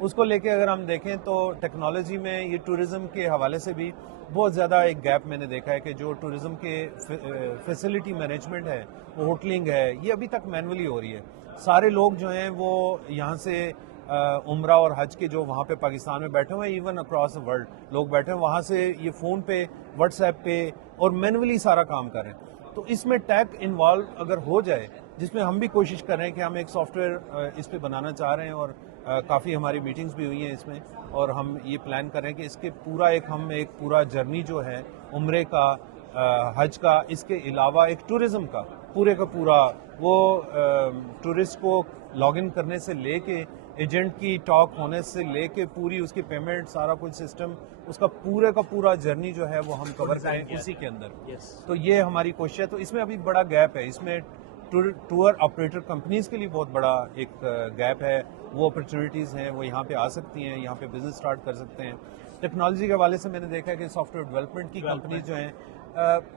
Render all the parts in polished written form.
اس کو لے کے اگر ہم دیکھیں تو ٹیکنالوجی میں یہ ٹورزم کے حوالے سے بھی بہت زیادہ ایک گیپ میں نے دیکھا ہے کہ جو ٹورزم کے فیسلٹی مینجمنٹ ہے، وہ ہوٹلنگ ہے، یہ ابھی تک مینولی ہو رہی ہے. سارے لوگ جو ہیں وہ یہاں سے عمرہ اور حج کے جو وہاں پہ پاکستان میں بیٹھے ہوئے ہیں، ایون اکراس دا ورلڈ لوگ بیٹھے ہیں، وہاں سے یہ فون پہ، واٹس ایپ پہ اور مینولی سارا کام کریں. تو اس میں ٹیک انوالو اگر ہو جائے، جس میں ہم بھی کوشش کر رہے ہیں کہ ہم ایک سافٹ ویئر اس پہ بنانا چاہ رہے ہیں، اور کافی ہماری میٹنگز بھی ہوئی ہیں اس میں، اور ہم یہ پلان کر رہے ہیں کہ اس کے پورا ہم ایک پورا جرنی جو ہے عمرے کا، حج کا، اس کے علاوہ ایک ٹورزم کا پورے کا پورا، وہ ٹورسٹ کو لاگ ان کرنے سے لے کے ایجنٹ کی ٹاک ہونے سے لے کے پوری اس کی پیمنٹ، سارا کچھ سسٹم، اس کا پورے کا پورا جرنی جو ہے وہ ہم کور کریں اسی کے اندر. تو یہ ہماری کوشش ہے. تو اس میں ابھی بڑا گیپ ہے، اس میں ٹور آپریٹر کمپنیز کے لیے بہت بڑا ایک گیپ ہے. وہ اپرچونیٹیز ہیں، وہ یہاں پہ آ سکتی ہیں، یہاں پہ بزنس سٹارٹ کر سکتے ہیں. ٹیکنالوجی کے حوالے سے میں نے دیکھا ہے کہ سافٹ ویئر ڈیولپمنٹ کی کمپنیز جو ہیں،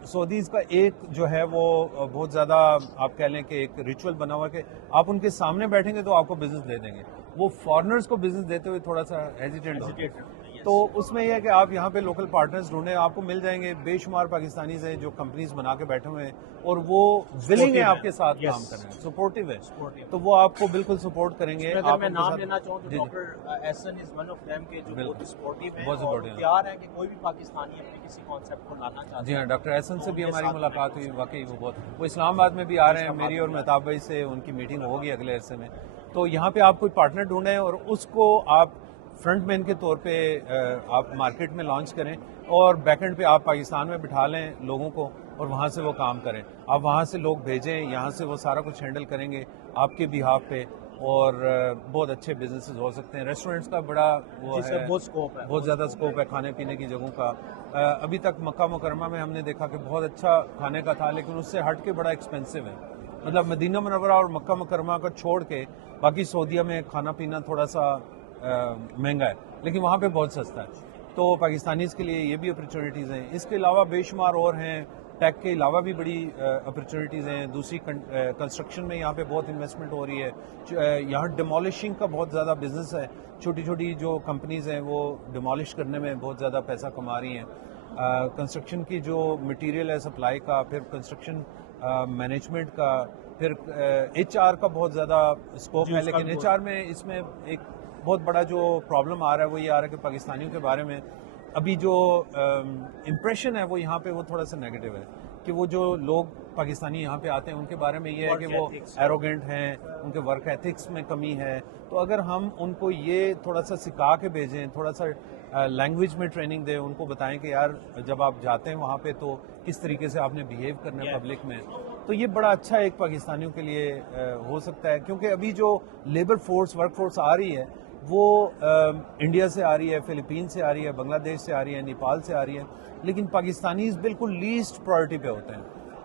سعودیز کا ایک جو ہے وہ بہت زیادہ آپ کہہ لیں کہ ایک ریچول بنا ہوا ہے کہ آپ ان کے سامنے بیٹھیں گے تو آپ کو بزنس دے دیں گے. وہ فارنرز کو بزنس دیتے ہوئے تھوڑا سا ہیزیٹینٹ ہوتے ہیں. تو اس میں یہ ہے کہ آپ یہاں پہ لوکل پارٹنرز ڈھونڈیں، آپ کو مل جائیں گے. بے شمار پاکستانیز ہیں جو کمپنیز بنا کے بیٹھے ہوئے ہیں اور وہ ولنگ ہیں آپ کے ساتھ کام کریں، سپورٹیو ہے، تو وہ آپ کو بالکل سپورٹ کریں گے. اگر میں نام لینا چاہوں تو doctor Ahsan is one of them کے جو بہت سپورٹیو ہیں اور تیار ہیں کہ کوئی بھی پاکستانی اپنے کسی کانسیپٹ کو لانا چاہتا ہے. جی ہاں، ڈاکٹر احسن سے بھی ہماری ملاقات ہوئی، واقعی وہ اسلام آباد میں بھی آ رہے ہیں. میری اور مہتاب بھائی سے ان کی میٹنگ ہوگی اگلے عرصے میں. تو یہاں پہ آپ کوئی پارٹنر ڈھونڈیں اور اس کو آپ فرنٹ مین کے طور پہ آپ مارکیٹ میں لانچ کریں، اور بیک اینڈ پہ آپ پاکستان میں بٹھا لیں لوگوں کو اور وہاں سے وہ کام کریں. آپ وہاں سے لوگ بھیجیں، یہاں سے وہ سارا کچھ ہینڈل کریں گے آپ کے بیہاف پہ، اور بہت اچھے بزنسز ہو سکتے ہیں. ریسٹورینٹس کا بڑا وہ ہے، بہت زیادہ اسکوپ ہے کھانے پینے کی جگہوں کا. ابھی تک مکہ مکرمہ میں ہم نے دیکھا کہ بہت اچھا کھانے کا تھا، لیکن اس سے ہٹ کے بڑا ایکسپینسو ہے. مطلب مدینہ منورہ اور مکہ مکرمہ کا چھوڑ کے باقی سعودیہ میں کھانا پینا تھوڑا سا مہنگا ہے، لیکن وہاں پہ بہت سستا ہے. تو پاکستانیز کے لیے یہ بھی اپرچونیٹیز ہیں. اس کے علاوہ بے شمار اور ہیں، ٹیک کے علاوہ بھی بڑی اپرچونیٹیز ہیں. دوسری کنسٹرکشن میں یہاں پہ بہت انویسٹمنٹ ہو رہی ہے. یہاں ڈیمالشنگ کا بہت زیادہ بزنس ہے. چھوٹی چھوٹی جو کمپنیز ہیں وہ ڈیمالش کرنے میں بہت زیادہ پیسہ کما رہی ہیں. کنسٹرکشن کی جو مٹیریل ہے سپلائی کا، پھر کنسٹرکشن مینجمنٹ کا، پھر ایچ آر کا بہت زیادہ اسکوپ ہے. لیکن ایچ آر میں اس میں ایک بہت بڑا جو پرابلم آ رہا ہے وہ یہ آ رہا ہے کہ پاکستانیوں کے بارے میں ابھی جو امپریشن ہے وہ یہاں پہ وہ تھوڑا سا نیگیٹو ہے، کہ وہ جو لوگ پاکستانی یہاں پہ آتے ہیں ان کے بارے میں یہ ہے کہ وہ ایروگینٹ ہیں، ان کے ورک ایتھکس میں کمی ہے. تو اگر ہم ان کو یہ تھوڑا سا سکھا کے بھیجیں، تھوڑا سا لینگویج میں ٹریننگ دیں، ان کو بتائیں کہ یار جب آپ جاتے ہیں وہاں پہ تو کس طریقے سے آپ نے بیہیو کرنا ہے پبلک میں، تو یہ بڑا اچھا ایک پاکستانیوں کے لیے ہو سکتا ہے. کیونکہ ابھی جو لیبر فورس، ورک فورس آ رہی ہے وہ انڈیا سے آ رہی ہے، فلپین سے آ رہی ہے، بنگلہ دیش سے آ رہی ہے، نیپال سے آ رہی ہے، لیکن پاکستانیز بالکل لیسٹ پرائرٹی پہ ہوتے ہیں.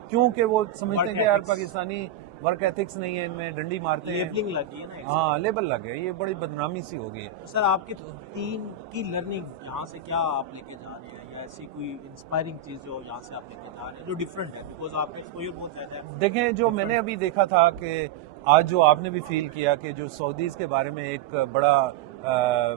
کیونکہ وہ سمجھتے ہیں کہ یار پاکستانی ورک ایتھکس نہیں ہے، ان میں ڈنڈی مارتے ہیں. لیبلنگ لگ گئی ہے نا. ہاں، لیبل لگ گیا، یہ بڑی بدنامی سی ہو گئی ہے. سر آپ کی 3 کی لرننگ یہاں سے کیا آپ لے کے جا رہے ہیں، یا ایسی کوئی انسپائرنگ چیز جو یہاں سے آپ لے کے جا رہے ہیں جو ڈفرینٹ ہے، بیکاز آپ کا ایکسپوجر بہت زیادہ ہے. دیکھیں، جو میں نے ابھی دیکھا تھا کہ آج جو آپ نے بھی فیل کیا کہ جو سعودیز کے بارے میں ایک بڑا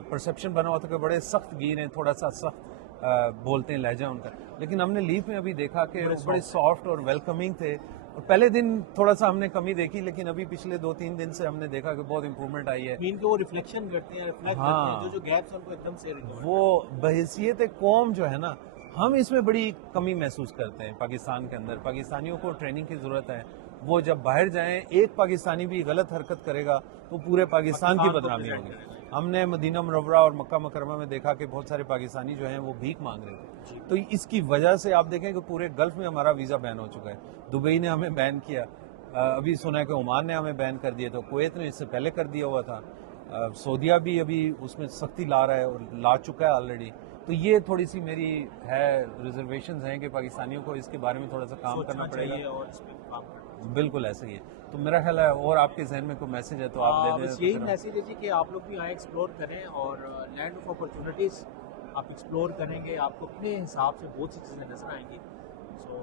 پرسیپشن بنا ہوا تھا کہ بڑے سخت گیر ہیں، تھوڑا سا سخت بولتے ہیں لہجہ ان کا، لیکن ہم نے لیف میں ابھی دیکھا کہ بڑے سافٹ اور ویلکمنگ تھے. اور پہلے دن تھوڑا سا ہم نے کمی دیکھی، لیکن ابھی پچھلے 2-3 دن سے ہم نے دیکھا کہ بہت امپرومنٹ آئی ہے. ان کے وہ ریفلیکشن کرتے ہیں، ریفلیکٹ کرتے ہیں جو گیپس ان کو ایک دم سے وہ بحیثیت قوم جو ہے نا، ہم اس میں بڑی کمی محسوس کرتے ہیں پاکستان کے اندر. پاکستانیوں کو ٹریننگ کی ضرورت ہے. وہ جب باہر جائیں، ایک پاکستانی بھی غلط حرکت کرے گا تو پورے پاکستان کی بدنامی ہوگی. ہم نے مدینہ منورہ اور مکہ مکرمہ میں دیکھا کہ بہت سارے پاکستانی جو ہیں وہ بھیک مانگ رہے تھے. تو اس کی وجہ سے آپ دیکھیں کہ پورے گلف میں ہمارا ویزا بین ہو چکا ہے. دبئی نے ہمیں بین کیا، ابھی سنا ہے کہ عمان نے ہمیں بین کر دیا، تو کویت نے اس سے پہلے کر دیا ہوا تھا. سعودیہ بھی ابھی اس میں سختی لا رہا ہے اور لا چکا ہے آلریڈی. تو یہ تھوڑی سی میری ہے ریزرویشنز ہیں کہ پاکستانیوں کو اس کے بارے میں تھوڑا سا کام کرنا پڑے گا. اور اس پہ کام کرنا بالکل ایسا ہی ہے. تو میرا خیال ہے اور آپ کے ذہن میں کوئی میسج ہے تو آپ دے دیں. یہی میسج دیجیے کہ آپ لوگ بھی آئیں، ایکسپلور کریں، اور لینڈ آف اپرچونیٹیز آپ ایکسپلور کریں گے، آپ کو اپنے حساب سے بہت سی چیزیں نظر آئیں گی. سو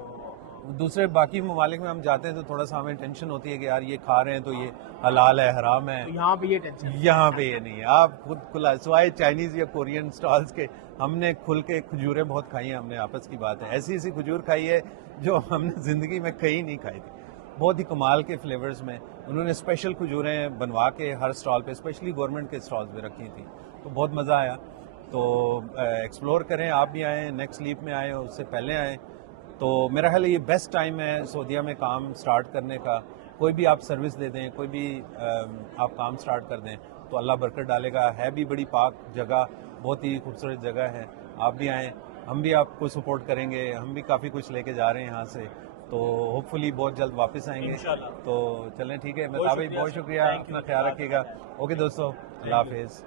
دوسرے باقی ممالک میں ہم جاتے ہیں تو تھوڑا سا ہمیں ٹینشن ہوتی ہے کہ یار یہ کھا رہے ہیں تو یہ حلال ہے حرام ہے. تو یہاں پہ یہ ٹینشن یہاں پہ یہ نہیں ہے, آپ خود کھلا سوائے چائنیز یا کورین سٹالز کے ہم نے کھل کے کھجوریں بہت کھائی ہیں, ہم نے آپس کی بات ہے, ایسی ایسی کھجور کھائی ہے جو ہم نے زندگی میں کہیں نہیں کھائی تھی, بہت ہی کمال کے فلیورز میں. انہوں نے اسپیشل کھجوریں بنوا کے ہر اسٹال پہ اسپیشلی گورنمنٹ کے اسٹالز پہ رکھی تھیں, تو بہت مزہ آیا. تو ایکسپلور کریں, آپ بھی آئیں, نیکسٹ لیپ میں آئیں, اس سے پہلے آئیں. تو میرا خیال ہے یہ بیسٹ ٹائم ہے سعودیہ میں کام سٹارٹ کرنے کا. کوئی بھی آپ سروس دے دیں, کوئی بھی آپ کام سٹارٹ کر دیں تو اللہ برکت ڈالے گا. ہے بھی بڑی پاک جگہ, بہت ہی خوبصورت جگہ ہے. آپ بھی آئیں, ہم بھی آپ کو سپورٹ کریں گے, ہم بھی کافی کچھ لے کے جا رہے ہیں یہاں سے, تو ہوپ فلی بہت جلد واپس آئیں گے. تو چلیں ٹھیک ہے, متابع بہت شکریہ, اپنا خیال رکھیے گا. اوکے دوستو, اللہ حافظ.